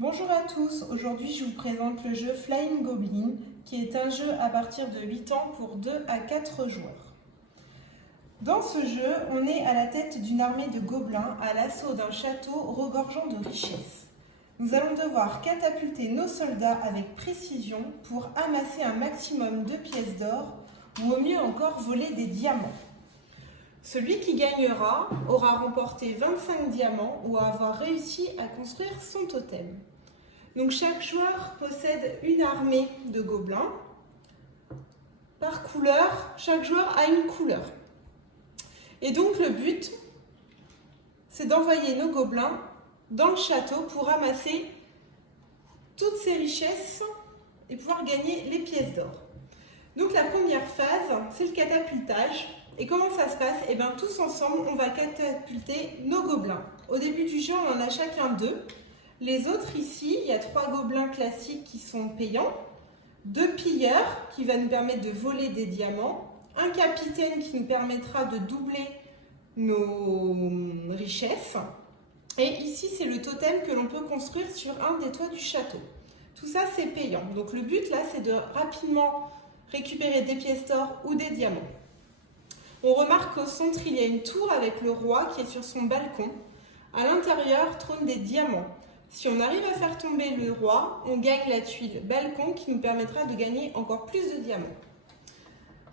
Bonjour à tous, aujourd'hui je vous présente le jeu Flying Goblin, qui est un jeu à partir de 8 ans pour 2 à 4 joueurs. Dans ce jeu, on est à la tête d'une armée de gobelins à l'assaut d'un château regorgeant de richesses. Nous allons devoir catapulter nos soldats avec précision pour amasser un maximum de pièces d'or ou au mieux encore voler des diamants. Celui qui gagnera aura remporté 25 diamants ou avoir réussi à construire son totem. Donc chaque joueur possède une armée de gobelins. Par couleur, chaque joueur a une couleur. Et donc le but, c'est d'envoyer nos gobelins dans le château pour ramasser toutes ces richesses et pouvoir gagner les pièces d'or. Donc la première phase, c'est le catapultage. Et comment ça se passe? Eh bien, tous ensemble, on va catapulter nos gobelins. Au début du jeu, on en a chacun 2. Les autres ici, il y a 3 gobelins classiques qui sont payants, 2 pilleurs qui va nous permettre de voler des diamants, un capitaine qui nous permettra de doubler nos richesses. Et ici, c'est le totem que l'on peut construire sur un des toits du château. Tout ça, c'est payant. Donc le but là, c'est de rapidement récupérer des pièces d'or ou des diamants. On remarque qu'au centre, il y a une tour avec le roi qui est sur son balcon. À l'intérieur trônent des diamants. Si on arrive à faire tomber le roi, on gagne la tuile balcon qui nous permettra de gagner encore plus de diamants.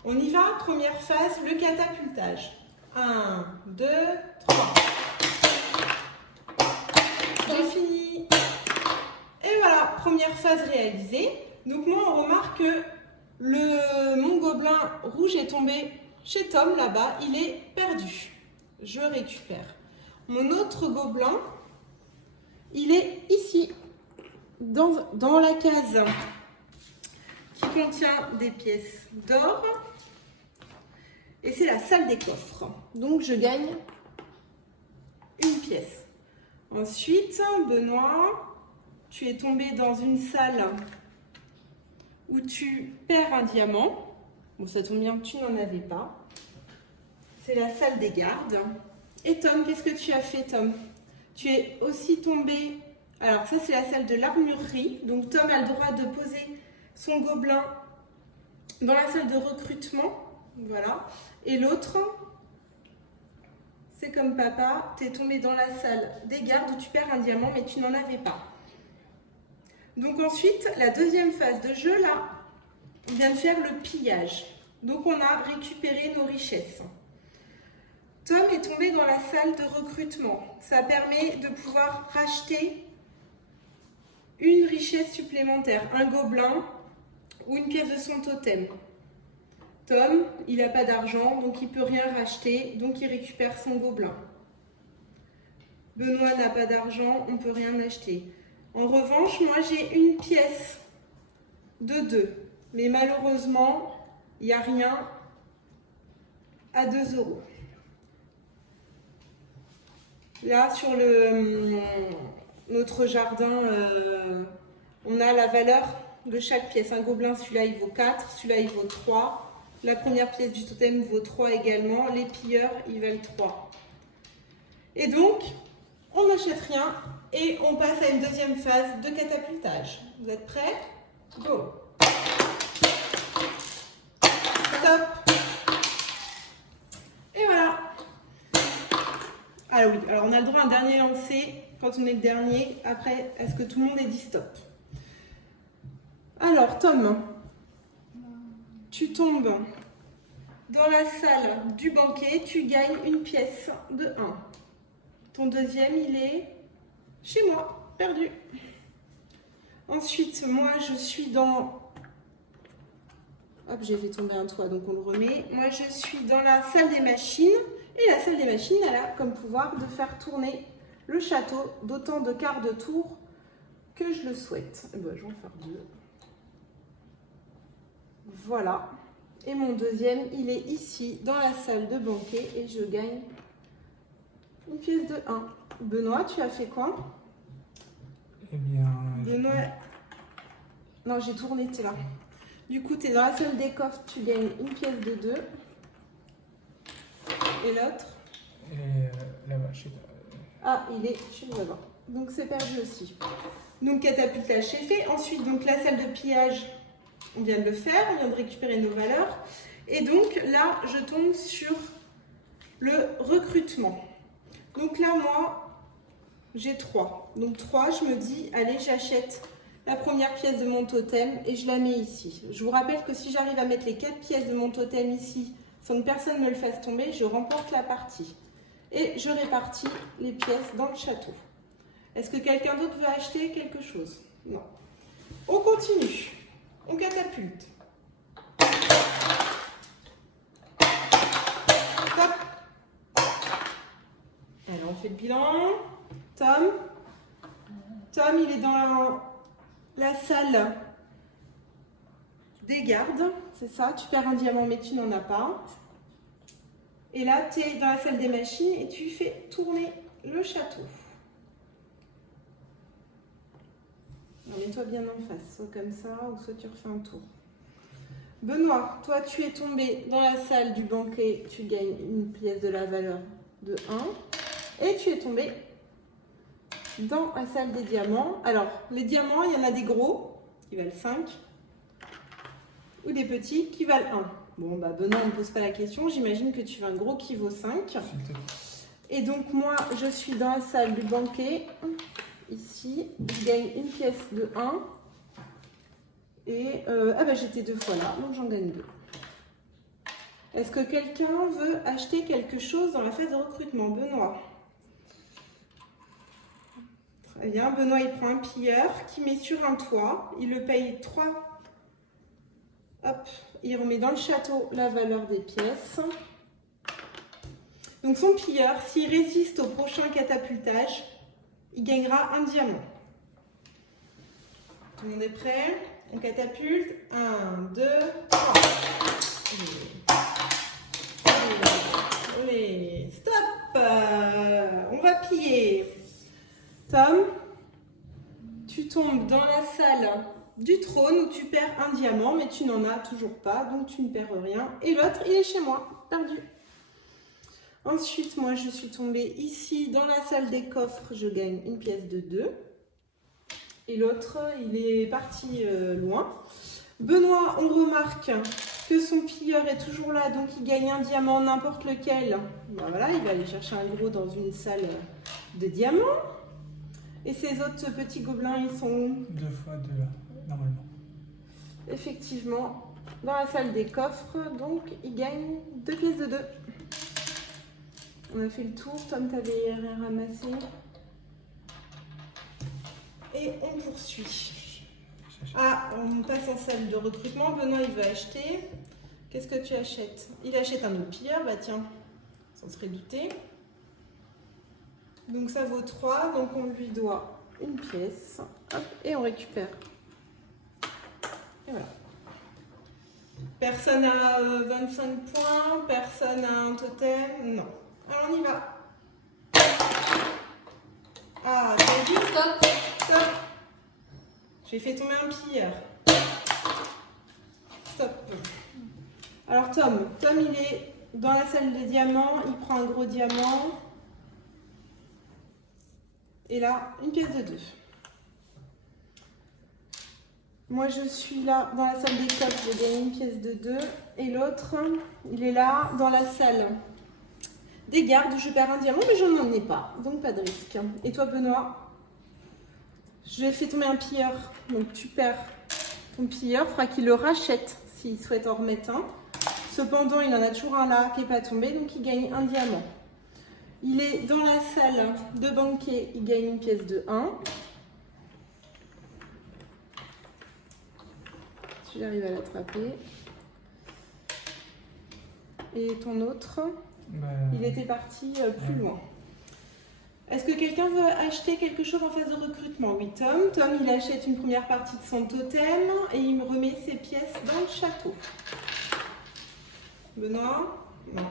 On y va, première phase, le catapultage. 1, 2, 3. J'ai fini. Et voilà, première phase réalisée. Donc moi, on remarque que mon gobelin rouge est tombé chez Tom, là-bas, il est perdu. Je récupère. Mon autre gobelin, il est ici, dans la case qui contient des pièces d'or. Et c'est la salle des coffres. Donc, je gagne une pièce. Ensuite, Benoît, tu es tombé dans une salle où tu perds un diamant. Bon, ça tombe bien, tu n'en avais pas. C'est la salle des gardes. Et Tom, qu'est-ce que tu as fait, Tom? Tu es aussi tombé... Alors, ça, c'est la salle de l'armurerie. Donc, Tom a le droit de poser son gobelin dans la salle de recrutement. Voilà. Et l'autre, c'est comme papa, tu es tombé dans la salle des gardes où tu perds un diamant, mais tu n'en avais pas. Donc, ensuite, la deuxième phase de jeu, là, on vient de faire le pillage. Donc, on a récupéré nos richesses. Tom est tombé dans la salle de recrutement. Ça permet de pouvoir racheter une richesse supplémentaire, un gobelin ou une pièce de son totem. Tom, il n'a pas d'argent, donc il ne peut rien racheter, donc il récupère son gobelin. Benoît n'a pas d'argent, on ne peut rien acheter. En revanche, moi j'ai une pièce de 2, mais malheureusement, il n'y a rien à 2 €. Là, sur notre jardin, on a la valeur de chaque pièce. Un gobelin, celui-là, il vaut 4, celui-là, il vaut 3. La première pièce du totem vaut 3 également. Les pilleurs, ils valent 3. Et donc, on n'achète rien et on passe à une deuxième phase de catapultage. Vous êtes prêts? Go! Stop! Et voilà! Ah oui, alors on a le droit à un dernier lancer quand on est le dernier. Après, est-ce que tout le monde est dit stop? Alors, Tom, tu tombes dans la salle du banquet, tu gagnes une pièce de 1. Ton deuxième, il est chez moi, perdu. Ensuite, moi, je suis dans... Hop, j'ai fait tomber un toit, donc on le remet. Moi, je suis dans la salle des machines. Et la salle des machines, elle a comme pouvoir de faire tourner le château d'autant de quarts de tour que je le souhaite. Ben, je vais en faire 2. Voilà. Et mon deuxième, il est ici, dans la salle de banquet, et je gagne une pièce de 1. Benoît, tu as fait quoi? Eh bien... Benoît... Non, j'ai tourné, tu es là. Du coup, tu es dans la salle des coffres, tu gagnes une pièce de 2. Et l'autre? Là-bas, je sais pas. Ah, il est chez nous là-bas. Donc c'est perdu aussi. Donc catapultage c'est fait. Ensuite donc la salle de pillage, on vient de le faire, on vient de récupérer nos valeurs. Et donc là je tombe sur le recrutement. Donc là moi j'ai 3. Donc 3, je me dis allez j'achète la première pièce de mon totem et je la mets ici. Je vous rappelle que si j'arrive à mettre les 4 pièces de mon totem ici sans que personne ne me le fasse tomber, je remporte la partie. Et je répartis les pièces dans le château. Est-ce que quelqu'un d'autre veut acheter quelque chose? Non. On continue. On catapulte. Top. Alors, on fait le bilan. Tom, il est dans la salle des gardes. C'est ça, tu perds un diamant, mais tu n'en as pas. Et là, tu es dans la salle des machines et tu fais tourner le château. Mets-toi bien en face, soit comme ça, ou soit tu refais un tour. Benoît, toi tu es tombé dans la salle du banquet, tu gagnes une pièce de la valeur de 1. Et tu es tombé dans la salle des diamants. Alors, les diamants, il y en a des gros, qui valent 5, ou des petits, qui valent 1. Bon, bah Benoît, on ne pose pas la question, j'imagine que tu veux un gros qui vaut 5. Et donc moi, je suis dans la salle du banquet. Ici, je gagne une pièce de 1. Et j'étais 2 fois là, donc j'en gagne 2. Est-ce que quelqu'un veut acheter quelque chose dans la phase de recrutement? Benoît. Très bien, Benoît il prend un pilleur qui met sur un toit. Il le paye 3. Hop, il remet dans le château la valeur des pièces. Donc son pilleur, s'il résiste au prochain catapultage, il gagnera un diamant. Tout le monde est prêt? On catapulte. 1, 2, 3. Allez, stop. On va piller. Tom, tu tombes dans la salle du trône où tu perds un diamant, mais tu n'en as toujours pas, donc tu ne perds rien. Et l'autre, il est chez moi, perdu. Ensuite, moi, je suis tombée ici dans la salle des coffres, je gagne une pièce de 2. Et l'autre, il est parti loin. Benoît, on remarque que son pilleur est toujours là, donc il gagne un diamant, n'importe lequel. Ben voilà, il va aller chercher un gros dans une salle de diamants. Et ces autres petits gobelins, ils sont 2 fois 2, normalement. Effectivement, dans la salle des coffres, donc il gagne 2 pièces de 2. On a fait le tour, Tom, t'avais rien ramassé. Et on poursuit. Ah, on passe en salle de recrutement. Benoît, il veut acheter. Qu'est-ce que tu achètes? Il achète un autre pilleur. Bah tiens, ça serait douté. Donc ça vaut 3, donc on lui doit une pièce. Hop, et on récupère. Et voilà. Personne n'a 25 points, personne n'a un totem. Non. Alors on y va. Ah, j'ai vu, stop, stop. J'ai fait tomber un pilleur. Stop. Alors Tom, il est dans la salle des diamants, il prend un gros diamant. Et là, une pièce de 2. Moi, je suis là dans la salle des coffres, je gagne une pièce de 2. Et l'autre, il est là dans la salle des gardes, je perds un diamant, mais je n'en ai pas, donc pas de risque. Et toi, Benoît? Je vais faire tomber un pilleur, donc tu perds ton pilleur, il faudra qu'il le rachète s'il souhaite en remettre un. Cependant, il en a toujours un là qui n'est pas tombé, donc il gagne un diamant. Il est dans la salle de banquet, il gagne une pièce de 1. Si j'arrive à l'attraper. Et ton autre, il était parti plus loin. Est-ce que quelqu'un veut acheter quelque chose en phase de recrutement? Oui, Tom. Tom, il achète une première partie de son totem et il me remet ses pièces dans le château. Benoît? Non.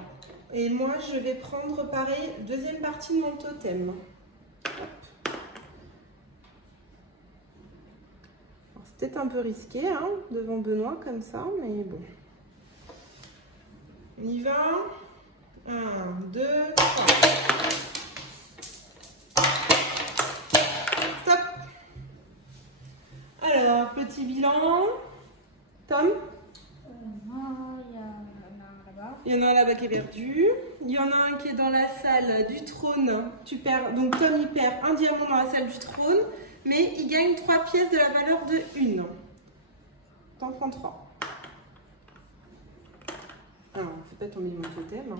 Et moi, je vais prendre pareil, deuxième partie de mon totem. C'est peut-être un peu risqué hein, devant Benoît comme ça, mais bon. On y va. 1, 2, 3. Stop. Alors, petit bilan. Tom? Moi, il y en a un là-bas. Il y en a un là-bas qui est perdu. Il y en a un qui est dans la salle du trône. Tu perds. Donc Tom il perd un diamant dans la salle du trône, mais il gagne 3 pièces de la valeur de 1. T'en prends 3. Alors, on ne fait pas tomber mon totem. Hein.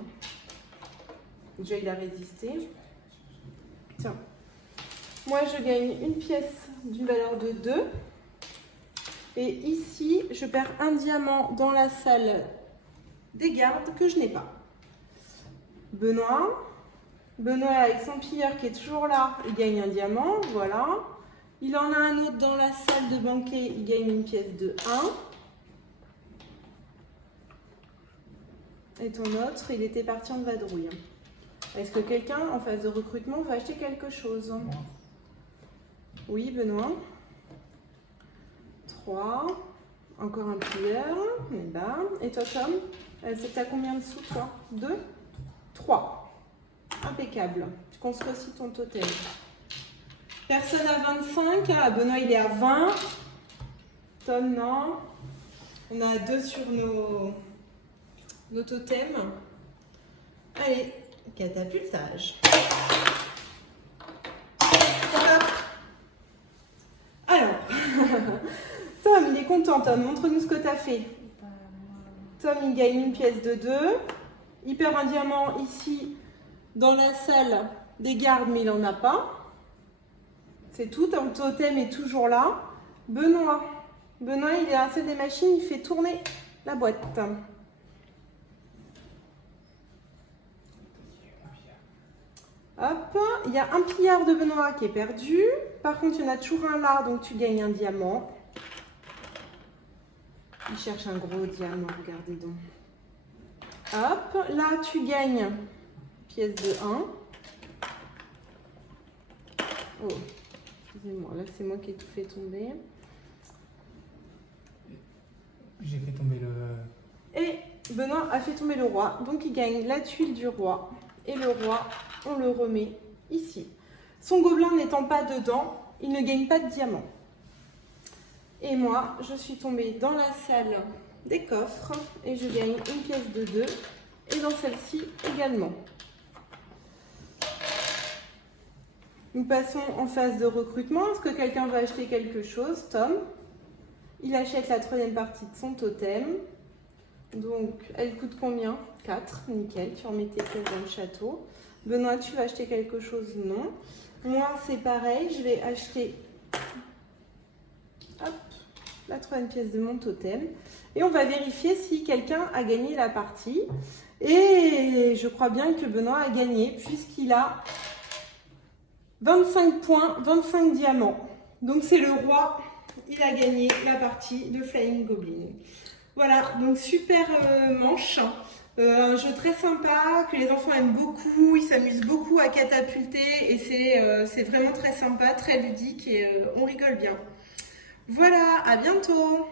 Déjà, il a résisté. Tiens. Moi, je gagne une pièce d'une valeur de 2. Et ici, je perds un diamant dans la salle des gardes que je n'ai pas. Benoît avec son pilleur qui est toujours là, il gagne un diamant, voilà. Il en a un autre dans la salle de banquet, il gagne une pièce de 1. Et ton autre, il était parti en vadrouille. Est-ce que quelqu'un en phase de recrutement veut acheter quelque chose? Oui, Benoît. 3. Encore un pilleur. Et toi, Tom? C'est que tu as combien de sous, toi? 2? 3. Impeccable. Tu construis aussi ton totem. Personne à 25. Ah, Benoît, il est à 20. Tom, non. On a 2 sur nos totems. Allez, catapultage. Voilà. Alors, Tom, il est content, Tom. Montre-nous ce que tu as fait. Tom, il gagne une pièce de 2. Il perd un diamant ici dans la salle des gardes, mais il n'en a pas. C'est tout, ton totem est toujours là. Benoît, il est à la salle des machines, il fait tourner la boîte. Hop, il y a un pillard de Benoît qui est perdu. Par contre, il y en a toujours un là, donc tu gagnes un diamant. Il cherche un gros diamant, regardez donc. Hop, là tu gagnes pièce de 1. Oh, excusez-moi, là c'est moi qui ai tout fait tomber. J'ai fait tomber le... Et Benoît a fait tomber le roi, donc il gagne la tuile du roi. Et le roi, on le remet ici. Son gobelin n'étant pas dedans, il ne gagne pas de diamant. Et moi, je suis tombée dans la salle des coffres et je gagne une pièce de 2 et dans celle-ci également. Nous passons en phase de recrutement. Est-ce que quelqu'un va acheter quelque chose? Tom, il achète la 3e partie de son totem. Donc, elle coûte combien? 4, nickel, tu remets tes pièces dans le château. Benoît, tu vas acheter quelque chose? Non. Moi, c'est pareil, je vais acheter... Hop, la 3e pièce de mon totem. Et on va vérifier si quelqu'un a gagné la partie. Et je crois bien que Benoît a gagné puisqu'il a 25 points, 25 diamants. Donc c'est le roi, il a gagné la partie de Flying Goblin. Voilà, donc super manche. Un jeu très sympa, que les enfants aiment beaucoup, ils s'amusent beaucoup à catapulter et c'est vraiment très sympa, très ludique et on rigole bien. Voilà, à bientôt!